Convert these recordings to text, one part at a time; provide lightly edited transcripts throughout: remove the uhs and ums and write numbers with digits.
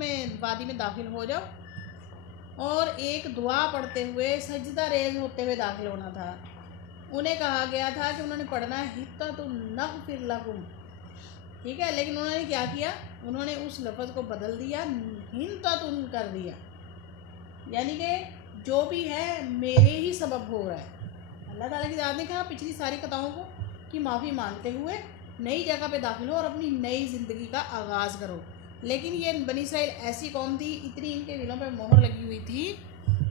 میں وادی میں داخل ہو جاؤ، اور ایک دعا پڑھتے ہوئے سجدہ ریز ہوتے ہوئے داخل ہونا تھا۔ انہیں کہا گیا تھا کہ انہوں نے پڑھنا ہے حتۃ نغفر لکم، ٹھیک ہے، لیکن انہوں نے کیا کیا، انہوں نے اس لفظ کو بدل دیا، حنطۃ کر دیا، یعنی کہ جو بھی ہے میرے ہی سبب ہو رہا ہے۔ اللہ تعالیٰ کی ذات نے کہا پچھلی ساری خطاؤں کو کی معافی مانگتے ہوئے نئی جگہ پہ داخل ہو اور اپنی نئی زندگی کا آغاز کرو۔ لیکن یہ بنی اسرائیل ایسی قوم تھی، اتنی ان کے دلوں پہ مہر لگی ہوئی تھی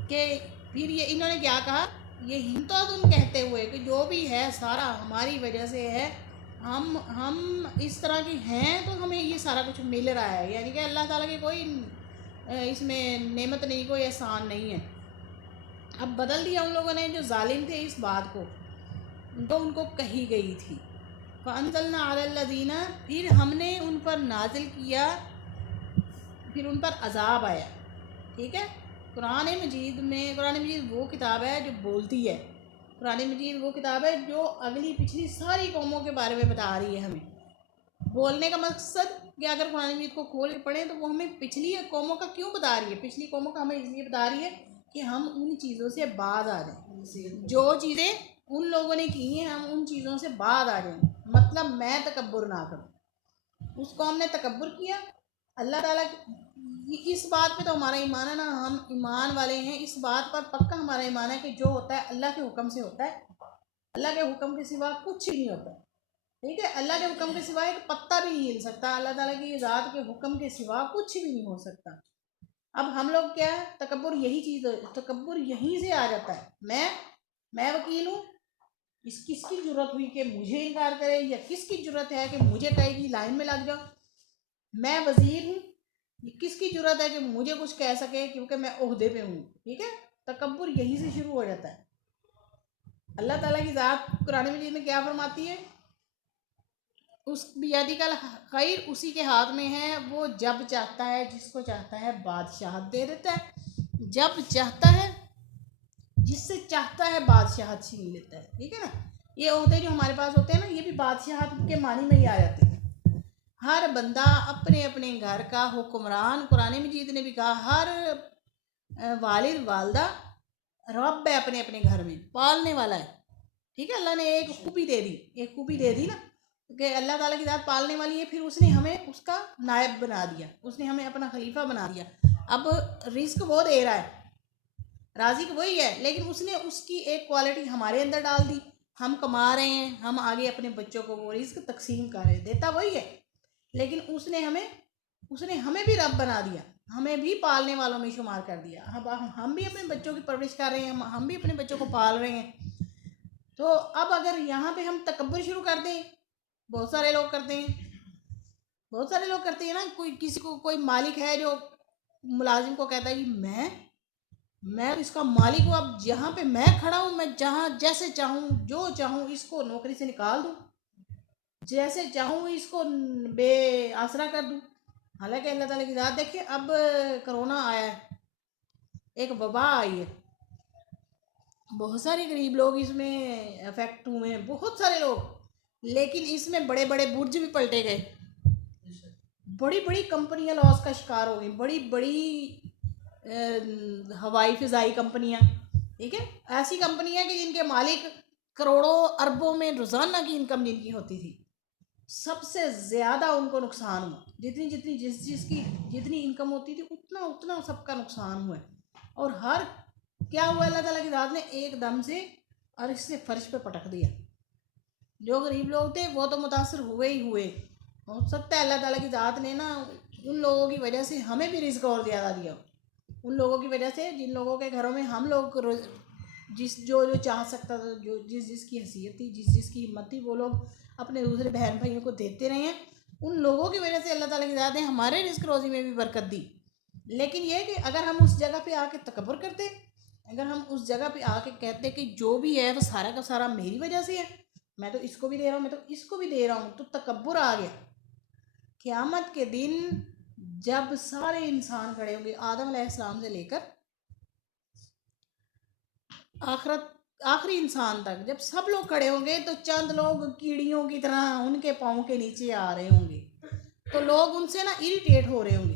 کہ پھر یہ انہوں نے کیا کہا، یہ حنطۃ کہتے ہوئے کہ جو بھی ہے سارا ہماری وجہ سے ہے، ہم اس طرح کی ہیں تو ہمیں یہ سارا کچھ مل رہا ہے، یعنی کہ اللہ تعالیٰ کی کوئی اس میں نعمت نہیں، کوئی احسان نہیں ہے۔ اب بدل دیا ان لوگوں نے جو ظالم تھے اس بات کو جو ان کو کہی گئی تھی۔ فَأَنزَلْنَا عَلَى الَّذِينَ، پھر ہم نے ان پر نازل کیا، پھر ان پر عذاب آیا، ٹھیک ہے۔ قرآن مجید وہ کتاب ہے جو بولتی ہے، قرآن مجید وہ کتاب ہے جو اگلی پچھلی ساری قوموں کے بارے میں بتا رہی ہے ہمیں۔ بولنے کا مقصد کہ اگر قرآن مجید کو کھول کے پڑھیں تو وہ ہمیں پچھلی قوموں کا کیوں بتا رہی ہے، پچھلی قوموں کا ہمیں اس لیے بتا رہی ہے کہ ہم ان چیزوں سے باز آ جائیں، جو چیزیں ان لوگوں نے کی ہیں ہم ان چیزوں سے باز آ جائیں، مطلب میں تکبر نہ کروں۔ اس قوم نے تکبر کیا، اللہ تعالیٰ اس بات پہ تو ہمارا ایمان ہے نا، ہم ایمان والے ہیں، اس بات پر پکا ہمارا ایمان ہے کہ جو ہوتا ہے اللہ کے حکم سے ہوتا ہے، اللہ کے حکم کے سوا کچھ بھی نہیں ہوتا، ٹھیک ہے۔ اللہ کے حکم کے سوا ایک پتا بھی نہیں ہل سکتا، اللہ تعالیٰ کی ذات کے حکم کے سوا کچھ بھی نہیں ہو سکتا۔ اب ہم لوگ کیا ہے، تکبر یہی چیز، تکبر یہیں سے آ جاتا ہے۔ میں وکیل ہوں، کس کی جرت ہوئی کہ مجھے انکار کرے، یا کس کی جرت ہے کہ مجھے کہے گی لائن میں لگ جاؤ۔ میں وزیر ہوں، یہ کس کی جرت ہے کہ مجھے کچھ کہہ سکے کیونکہ میں عہدے پہ ہوں، ٹھیک ہے۔ تکبر یہی سے شروع ہو جاتا ہے۔ اللہ تعالیٰ کی ذات قرآن مجید میں کیا فرماتی ہے، اس بیدی کا خیر، اسی کے ہاتھ میں ہے، وہ جب چاہتا ہے جس کو چاہتا ہے بادشاہت دے دیتا ہے، جب چاہتا ہے جس سے چاہتا ہے بادشاہت چھین لیتا ہے، ٹھیک ہے نا۔ یہ عہدے جو ہمارے پاس ہوتے ہیں نا، یہ بھی بادشاہت کے معنی میں ہی آ جاتے ہیں۔ ہر بندہ اپنے اپنے گھر کا حکمران، قرآن مجید نے بھی کہا ہر والد والدہ رب ہے اپنے اپنے گھر میں، پالنے والا ہے، ٹھیک ہے۔ اللہ نے ایک خوبی دے دی نا کہ اللہ تعالیٰ کی ذات پالنے والی ہے، پھر اس نے ہمیں اس کا نائب بنا دیا، اس نے ہمیں اپنا خلیفہ بنا دیا۔ اب رزق وہ دے رہا ہے، رازق وہی ہے، لیکن اس نے اس کی ایک کوالٹی ہمارے اندر ڈال دی، ہم کما رہے ہیں، ہم آگے اپنے بچوں کو وہ رزق تقسیم کر رہے ہیں، دیتا وہی ہے، لیکن اس نے ہمیں بھی رب بنا دیا، ہمیں بھی پالنے والوں میں شمار کر دیا۔ ہم بھی اپنے بچوں کی پرورش کر رہے ہیں، ہم بھی اپنے بچوں کو پال رہے ہیں۔ تو اب اگر یہاں پہ ہم تکبر شروع کر دیں، بہت سارے لوگ کرتے ہیں نا، کسی کو کوئی مالک ہے جو ملازم کو کہتا ہے کہ میں اس کا مالک ہوں، اب جہاں پہ میں کھڑا ہوں، میں جہاں جیسے چاہوں جو چاہوں اس کو نوکری سے نکال دوں، جیسے چاہوں اس کو بے آسرا کر دوں۔ حالانکہ اللہ تعالیٰ کی ذات دیکھیں، اب کرونا آیا ہے، ایک وبا آئی ہے، بہت سارے غریب لوگ اس میں افیکٹ ہوئے ہیں، بہت سارے لوگ، لیکن اس میں بڑے بڑے برج بھی پلٹے گئے، بڑی بڑی کمپنیاں لاس کا شکار ہو گئی، بڑی بڑی ہوائی فضائی کمپنیاں، ٹھیک ہے، ایسی کمپنیاں کہ جن کے مالک کروڑوں اربوں میں روزانہ کی انکم جن کی ہوتی تھی، سب سے زیادہ ان کو نقصان ہوا، جتنی انکم ہوتی تھی اتنا سب کا نقصان ہوا ہے۔ اور کیا ہوا، اللہ تعالیٰ کی ذات نے ایک دم سے عرش سے فرش پہ پٹک دیا۔ جو غریب لوگ تھے وہ تو متاثر ہوئے ہی ہوئے، ہو سکتا ہے اللہ تعالیٰ کی ذات نے نا ان لوگوں کی وجہ سے ہمیں بھی رزق اور زیادہ دیا، ان لوگوں کی وجہ سے جن لوگوں کے گھروں میں ہم لوگ جو چاہ سکتا تھا، جو جس کی حیثیت تھی، جس کی ہمت تھی، وہ لوگ اپنے دوسرے بہن بھائیوں کو دیتے رہے ہیں، ان لوگوں کی وجہ سے اللہ تعالیٰ کی ذات نے ہمارے رزق روزی میں بھی برکت دی۔ لیکن یہ کہ اگر ہم اس جگہ پہ آ کے تکبر کرتے، اگر ہم اس جگہ پہ آ کے کہتے کہ جو بھی ہے وہ سارا کا سارا میری وجہ سے ہے، میں تو اس کو بھی دے رہا ہوں، میں تو اس کو بھی دے رہا ہوں، تو تکبر آ گیا۔ قیامت کے دن جب سارے انسان کھڑے ہوں گے، آدم علیہ السلام سے لے کر آخری انسان تک، جب سب لوگ کھڑے ہوں گے تو چند لوگ کیڑیوں کی طرح ان کے پاؤں کے نیچے آ رہے ہوں گے، تو لوگ ان سے نا اریٹیٹ ہو رہے ہوں گے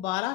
12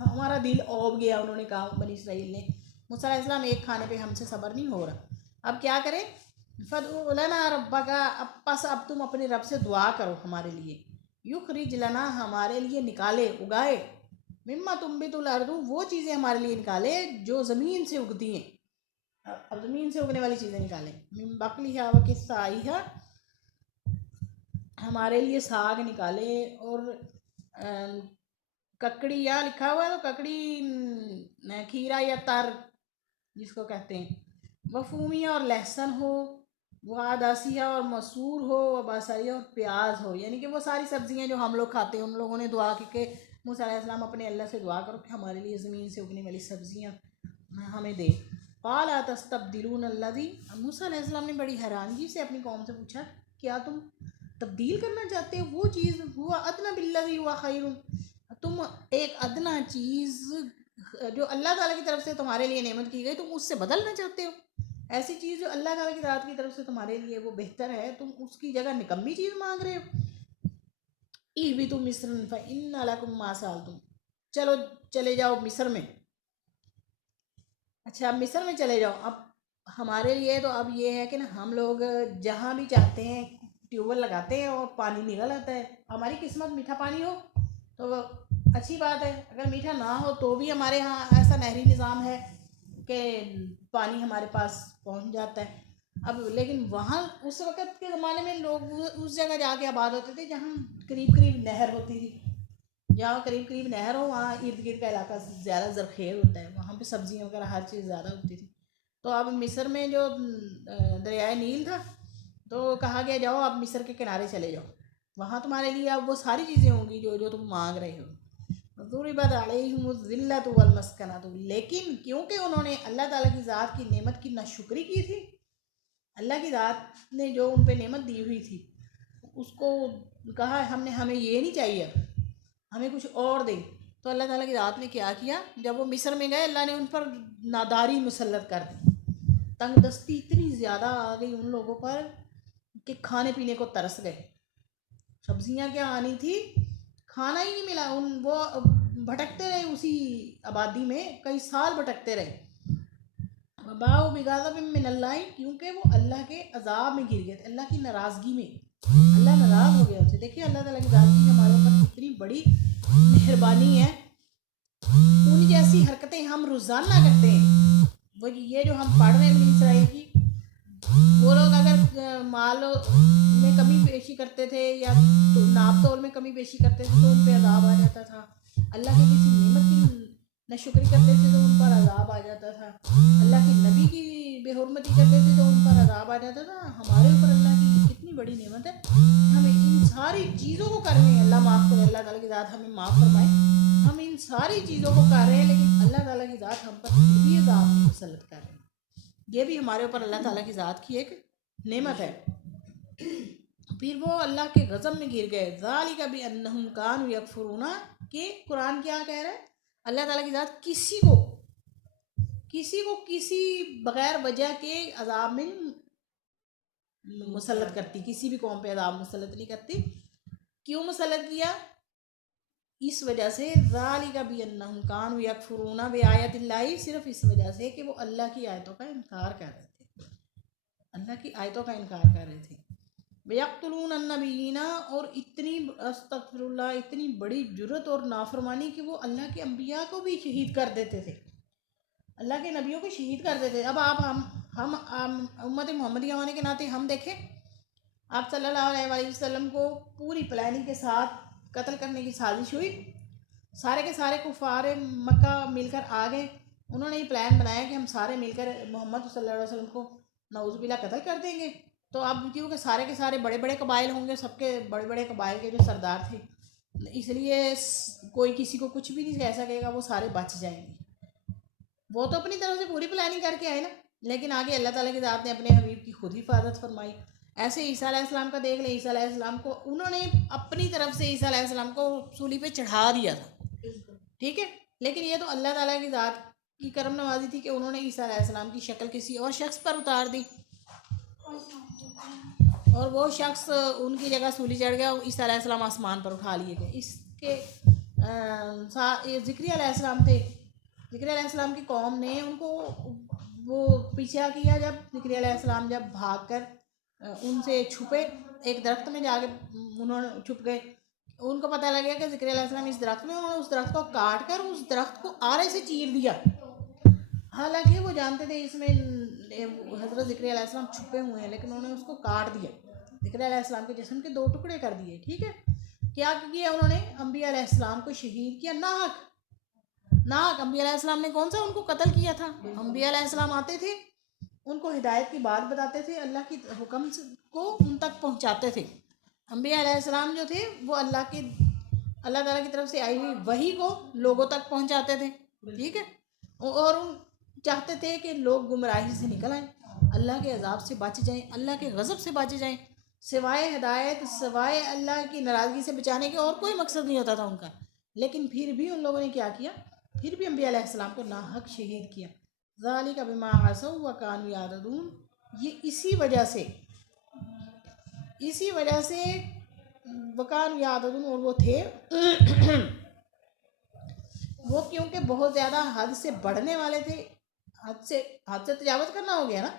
ہمارا دل اوب گیا، انہوں نے کہا بنی اسرائیل نے، موسیٰ علیہ السلام ایک کھانے پہ ہم سے صبر نہیں ہو رہا، اب کیا کریں؟ فَادْعُ لَنَا رَبَّكَ، پس اب تم اپنے رب سے دعا کرو ہمارے لیے، یخرج لنا، ہمارے لیے نکالے، اگائے، مما تنبت الارض، وہ چیزیں ہمارے لیے نکالے جو زمین سے اگتی ہیں، اب زمین سے اگنے والی چیزیں نکالیں، من بقلھا وقثائھا، ہمارے لیے ساگ نکالے، اور ککڑی، یا لکھا ہوا ہے تو ککڑی کھیرا یا تر جس کو کہتے ہیں، وفومیہ اور لہسن ہو، وعدسیہ اور مسور ہو، وبصریہ اور پیاز ہو، یعنی کہ وہ ساری سبزیاں جو ہم لوگ کھاتے ہیں۔ ان لوگوں نے دعا کی کہ موسیٰ علیہ السلام اپنے اللہ سے دعا کرو کہ ہمارے لیے زمین سے اگنے والی سبزیاں ہمیں دے۔ قال اتستبدلون الذی، موسیٰ علیہ السلام نے بڑی حیرانگی سے اپنی قوم سے پوچھا کیا تم تبدیل کرنا چاہتے ہو وہ چیز، ہوا ادنی بالذی ہوا خیر، تم ایک ادنا چیز جو اللہ تعالیٰ کی طرف سے تمہارے لیے نعمت کی گئی تم اس سے بدلنا چاہتے ہو؟ ایسی چیز جو اللہ تعالیٰ کی ذات کی طرف سے تمہارے لیے وہ بہتر ہے، تم اس کی جگہ نکمی چیز مانگ رہے ہو۔ اہبطوا مصر فإن لکم ما سألتم، چلو چلے جاؤ مصر میں۔ اچھا اب مصر میں چلے جاؤ، اب ہمارے لیے تو اب یہ ہے کہ نا ہم لوگ جہاں بھی چاہتے ہیں ٹیوب ویل لگاتے ہیں اور پانی نکل آتا ہے، ہماری قسمت میٹھا پانی ہو تو اچھی بات ہے، اگر میٹھا نہ ہو تو بھی ہمارے ہاں ایسا نہری نظام ہے کہ پانی ہمارے پاس پہنچ جاتا ہے۔ اب لیکن وہاں اس وقت کے زمانے میں لوگ اس جگہ جا کے آباد ہوتے تھے جہاں قریب قریب نہر ہوتی تھی، جہاں قریب قریب نہر ہو وہاں ارد گرد کا علاقہ زیادہ زرخیز ہوتا ہے، وہاں پہ سبزیاں وغیرہ ہر چیز زیادہ ہوتی تھی۔ تو اب مصر میں جو دریائے نیل تھا تو کہا گیا جاؤ اب مصر کے کنارے چلے جاؤ، وہاں تمہارے لیے اب وہ ساری چیزیں ہوں گی جو تم مانگ رہے ہو۔ ضربت علیہم الذلۃ والمسکنۃ، لیکن کیونکہ انہوں نے اللہ تعالیٰ کی ذات کی نعمت کی ناشکری کی تھی، اللہ کی ذات نے جو ان پہ نعمت دی ہوئی تھی اس کو کہا ہمیں یہ نہیں چاہیے، ہمیں کچھ اور دے، تو اللہ تعالیٰ کی ذات نے کیا کیا، جب وہ مصر میں گئے اللہ نے ان پر ناداری مسلط کر دی، تنگ دستی اتنی زیادہ آ گئی ان لوگوں پر کہ کھانے پینے کو ترس گئے، سبزیاں کیا آنی تھی کھانا ہی نہیں ملا، وہ بھٹکتے رہے اسی آبادی میں، کئی سال بھٹکتے رہے۔ باؤ بغضب من اللہ، کیونکہ وہ اللہ کے عذاب میں گر گئے تھے، اللہ کی ناراضگی میں، اللہ ناراض ہو گیا ان سے۔ دیکھیے اللہ تعالیٰ کی ذات کی ہمارے اوپر کتنی بڑی مہربانی ہے، ان جیسی حرکتیں ہم روزانہ کرتے ہیں، وہ یہ جو ہم پڑھ رہے ہیں بنی اسرائیل کی، وہ لوگ اگر مال میں کمی بیشی کرتے تھے یا ناپ تول میں کمی بیشی کرتے تھے تو ان پہ عذاب آ جاتا تھا، اللہ کی کسی نعمت کی ناشکری کرتے تھے تو ان پر عذاب آ جاتا تھا، اللہ کی نبی کی بے حرمتی کرتے تھے تو ان پر عذاب آ جاتا تھا۔ ہمارے اوپر اللہ کی کتنی بڑی نعمت ہے، ہمیں ان ساری چیزوں کو کر رہے ہیں، اللہ معاف کرے، اللہ تعالیٰ کی ذات ہمیں معاف فرمائے، ہم ان ساری چیزوں کو کر رہے ہیں لیکن اللہ تعالیٰ کی ذات ہم پر بھی عذاب مسلط کر رہے ہیں، یہ بھی ہمارے اوپر اللہ تعالیٰ کی ذات کی ایک نعمت ہے۔ پھر وہ اللہ کے غضب میں گر گئے، ذالک بانہم کانوا یکفرون، کہ قرآن کیا کہہ رہا ہے، اللہ تعالیٰ کی ذات کسی کو کسی بغیر وجہ کے عذاب میں مسلط کرتی، کسی بھی قوم پہ عذاب مسلط نہیں کرتی۔ کیوں مسلط کیا؟ اس وجہ سے، ذالک بانہم کانوا یکفرون بآیات اللہ، صرف اس وجہ سے کہ وہ اللہ کی آیتوں کا انکار کر رہے تھے، اللہ کی آیتوں کا انکار کر رہے تھے۔ وَيَقْتُلُونَ النَّبِيِّينَ، اور اتنی استغفر اللہ اتنی بڑی جرت اور نافرمانی کہ وہ اللہ کے انبیاء کو بھی شہید کر دیتے تھے، اللہ کے نبیوں کو شہید کر دیتے تھے۔ اب آپ ہم امت محمدیہ ہونے کے ناطے ہم دیکھیں، آپ صلی اللہ علیہ وآلہ وسلم کو پوری پلاننگ کے ساتھ قتل کرنے کی سازش ہوئی، سارے کے سارے کفار مکہ مل کر آ گئے، انہوں نے یہ پلان بنایا کہ ہم سارے مل کر محمد صلی اللہ علیہ وسلم کو نعوذ باللہ قتل کر دیں گے۔ تو اب کیونکہ سارے کے سارے بڑے بڑے قبائل ہوں گے، سب کے بڑے بڑے قبائل کے جو سردار تھے، اس لیے کوئی کسی کو کچھ بھی نہیں کہہ سکے گا، وہ سارے بچ جائیں گے۔ وہ تو اپنی طرف سے پوری پلاننگ کر کے آئے نا، لیکن آگے اللہ تعالیٰ کی ذات نے اپنے حبیب کی خود حفاظت فرمائی۔ ایسے عیسیٰ علیہ السلام کا دیکھ لیں، عیسیٰ علیہ السلام کو انہوں نے اپنی طرف سے عیسیٰ علیہ السلام کو سولی پہ چڑھا دیا تھا، ٹھیک ہے، لیکن یہ تو اللہ تعالیٰ کی ذات کی کرم نوازی تھی کہ انہوں نے عیسیٰ علیہ السلام کی شکل کسی اور شخص پر اتار دی، اور وہ شخص ان کی جگہ سولی چڑھ گیا، عیسیٰ علیہ السلام آسمان پر اٹھا لیے گئے۔ اس کے ذکری علیہ السلام تھے، ذکری علیہ السلام کی قوم نے ان کو وہ پیچھا کیا، جب ذکری علیہ السلام جب بھاگ کر ان سے چھپے، ایک درخت میں جا کے انہوں نے چھپ گئے، ان کو پتہ لگا کہ ذکری علیہ السلام اس درخت میں، انہوں نے اس درخت کو کاٹ کر اس درخت کو آرے سے چیر دیا، حالانکہ وہ جانتے تھے اس میں حضرت ذکری علیہ السلام چھپے ہوئے ہیں، لیکن انہوں نے اس کو کاٹ دیا، ذکری علیہ السلام کے جسم کے 2 ٹکڑے کر دیے، ٹھیک ہے۔ کیا کیا انہوں نے؟ انبیاء علیہ السلام کو شہید کیا، ناحق انبیاء علیہ السلام نے کون سا ان کو قتل کیا تھا؟ انبیاء علیہ السلام آتے تھے، ان کو ہدایت کی بات بتاتے تھے، اللہ کی حکم کو ان تک پہنچاتے تھے۔ انبیاء علیہ السلام جو تھے وہ اللہ تعالیٰ کی طرف سے آئی ہوئی وحی کو لوگوں تک پہنچاتے تھے، ٹھیک ہے، اور چاہتے تھے کہ لوگ گمراہی سے نکل آئیں، اللہ کے عذاب سے بچ جائیں، اللہ کے غضب سے بچ جائیں، سوائے ہدایت، سوائے اللہ کی ناراضگی سے بچانے کے اور کوئی مقصد نہیں ہوتا تھا ان کا۔ لیکن پھر بھی ان لوگوں نے کیا کیا؟ پھر بھی انبیاء علیہ السلام کو ناحق شہید کیا۔ ذالک بما عصوا وکانوا یعتدون، یہ اسی وجہ سے وکانوا یعتدون، اور وہ تھے وہ کیونکہ بہت زیادہ حد سے بڑھنے والے تھے، حد سے تجاوز کرنا ہو گیا نا۔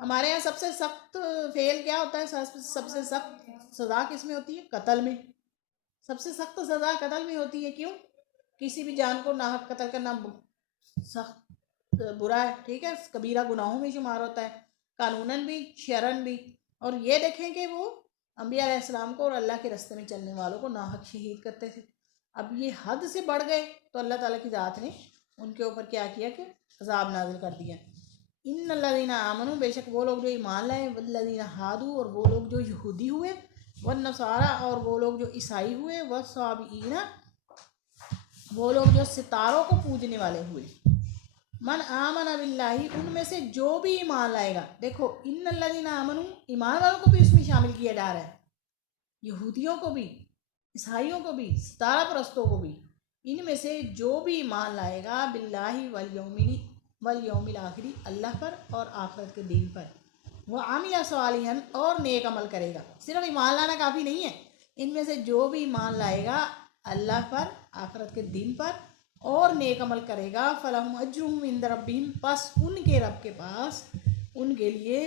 ہمارے یہاں سب سے سخت فعل کیا ہوتا ہے؟ سب سے سخت سزا کس میں ہوتی ہے؟ قتل میں۔ سب سے سخت سزا قتل میں ہوتی ہے، کیوں؟ کسی بھی جان کو ناحق قتل کرنا سخت برا ہے، ٹھیک ہے، کبیرہ گناہوں میں شمار ہوتا ہے، قانوناً بھی شرعاً بھی۔ اور یہ دیکھیں کہ وہ انبیاء علیہ السلام کو اور اللہ کے راستے میں چلنے والوں کو ناحق شہید کرتے تھے۔ اب یہ حد سے بڑھ گئے تو اللہ تعالیٰ کی ذات نے ان کے اوپر کیا کیا کہ عذاب نازل کر دیا۔ ان الذین آمنوا، بے شک وہ لوگ جو ایمان لائے، والذین ہادوا، اور وہ لوگ جو یہودی ہوئے، والنصارى، اور وہ لوگ جو عیسائی ہوئے، والصابئین، وہ لوگ جو ستاروں کو پوجنے والے ہوئے، من آمن باللہ، ان میں سے جو بھی ایمان لائے گا۔ دیکھو ان الذین آمنوا، ایمان والوں کو بھی اس میں شامل کیا جا رہا ہے، یہودیوں کو بھی، عیسائیوں کو بھی، ستارہ پرستوں کو بھی، ان میں سے جو بھی ایمان لائے گا باللہ والیوم الآخری، اللہ پر اور آخرت کے دن پر، وہ عامل صالحا، اور نیک عمل کرے گا۔ صرف ایمان لانا کافی نہیں ہے، ان میں سے جو بھی ایمان لائے گا اللہ پر، آخرت کے دن پر، اور نیک عمل کرے گا، فلہم اجرہم عند ربہم، پس ان کے رب کے پاس ان کے لیے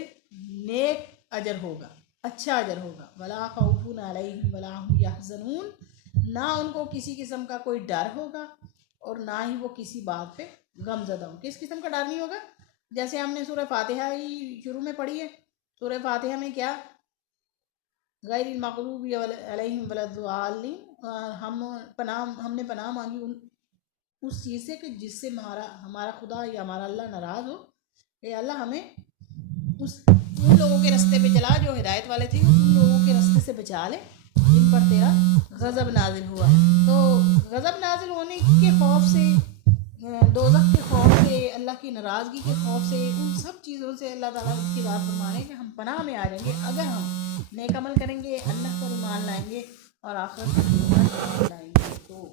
نیک اجر ہوگا، اچھا اجر ہوگا، ولا خوف علیہم ولا هم یحزنون، نہ ان کو کسی قسم کا کوئی ڈر ہوگا اور نہ ہی وہ کسی بات پہ غم زدہ ہوں۔ کس قسم کا ڈر نہیں ہوگا؟ جیسے ہم نے سورہ فاتحہ ہی شروع میں پڑھی ہے، سورہ فاتحہ میں کیا؟ غیر المغضوب علیہم ولا الضالین، ہم نے پناہ مانگی اس چیز سے کہ جس سے ہمارا خدا یا ہمارا اللہ ناراض ہو، اے اللہ ہمیں ان لوگوں کے راستے پہ چلا جو ہدایت والے تھے، ان لوگوں کے راستے سے بچا لے جن پر تیرا غضب نازل ہوا ہے۔ تو غضب نازل ہونے کے خوف سے، دوزخ کے خوف سے، اللہ کی ناراضگی کے خوف سے، ان سب چیزوں سے اللہ تعالیٰ کی ذات فرمانے کہ ہم پناہ میں آ جائیں گے اگر ہم نیک عمل کریں گے، اللہ پر ایمان لائیں گے اور آخرت پر ایمان لائیں گے۔ تو